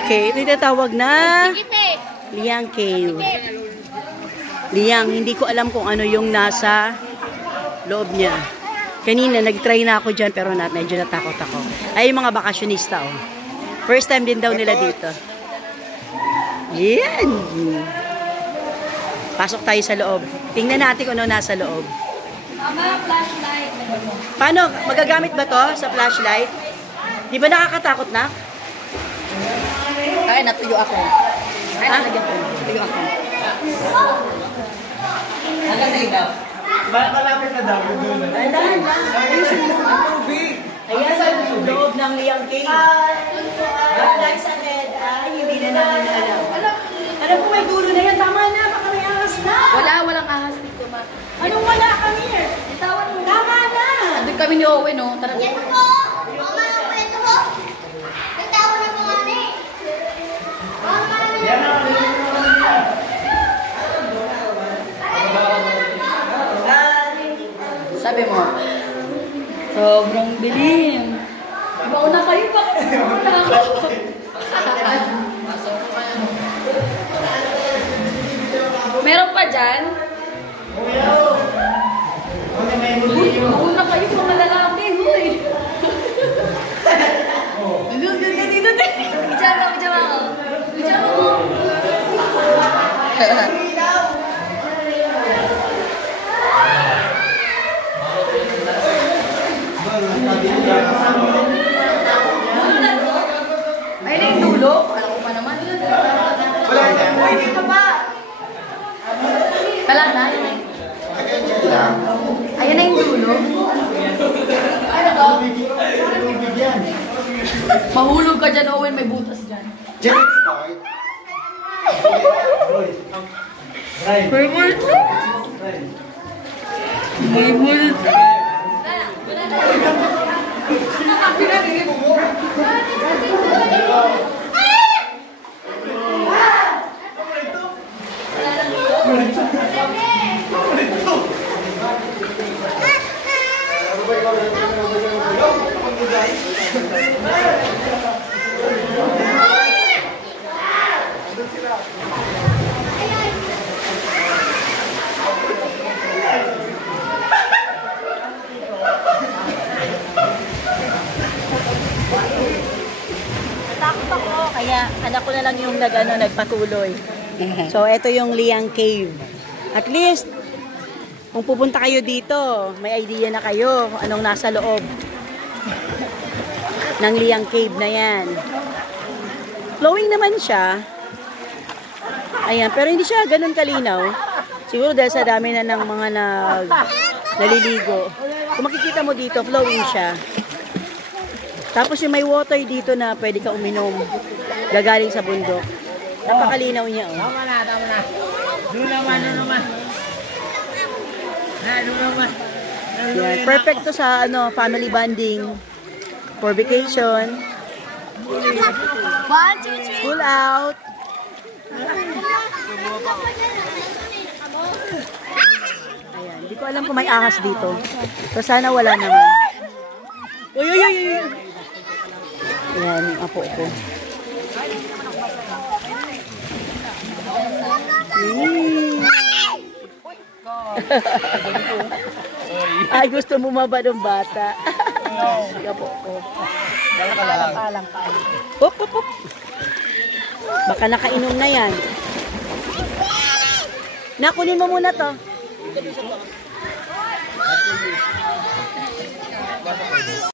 Okay, ito tinatawag na Liang Cave. Liang, hindi ko alam kung ano yung nasa loob niya. Kanina, nag-try na ako dyan, pero medyo natakot ako. Ay, yung mga bakasyonista, oh. First time din daw nila dito. Yan. Pasok tayo sa loob. Tingnan natin kung ano nasa loob. Flashlight. Paano? Magagamit ba to sa flashlight? Di ba nakakatakot na? Ay, natuyo ako. Ay, nalagyan ko. Natuyo ako. Hanggang sa ilaw. Malapit na daw doon. Ayan sa loob ng Liang Cave. Like sa head, hindi na namin alam. Alam ko may dulo na yan. Tama na, baka may ahas na. Walang ahas dito, ma. Anong wala kami? Tama na. Andun kami ni Owen, no? Tara. Ito po! Mama, ito po! Nagtawa na po nga ni. Sabi mo, sobrang bilim. Mauna kayo, bakit mauna ako? Meron pa dyan? Mauna kayo, mga lalaki. Huy! Dito. Pijama ko. Ayun na yung dulo. Alam ko pa naman. Wala na. Uy, dito pa! Wala na. Ayan na yung dulo. Mahulog ka dyan, Owen. May butas dyan. Janet start. May multo. May multo. Natakot ako, kaya anak ko na lang yung nagpatuloy. So, ito yung Liang Cave. At least, kung pupunta kayo dito, may idea na kayo kung anong nasa loob ng Liang Cave na yan. Flowing naman siya. Ayan, pero hindi siya ganun kalinaw. Siguro dahil sa dami na ng mga naliligo. Kung makikita mo dito, flowing siya. Tapos yung may water dito na pwede ka uminom. Gagaling sa bundok. Napakalinaw niya, oh. Tama na. Doon naman. Yan. Perfect to sa family bonding. For vacation. 1, 2, 3. School out. Ayan. Hindi ko alam kung may ahas dito. So sana wala naman. Uy. Ayan, yung apo ko. Ay, gusto mo maba ng bata. Apo ko. Palang. Hop. Baka nakainom na yan. Nakunin mo muna to.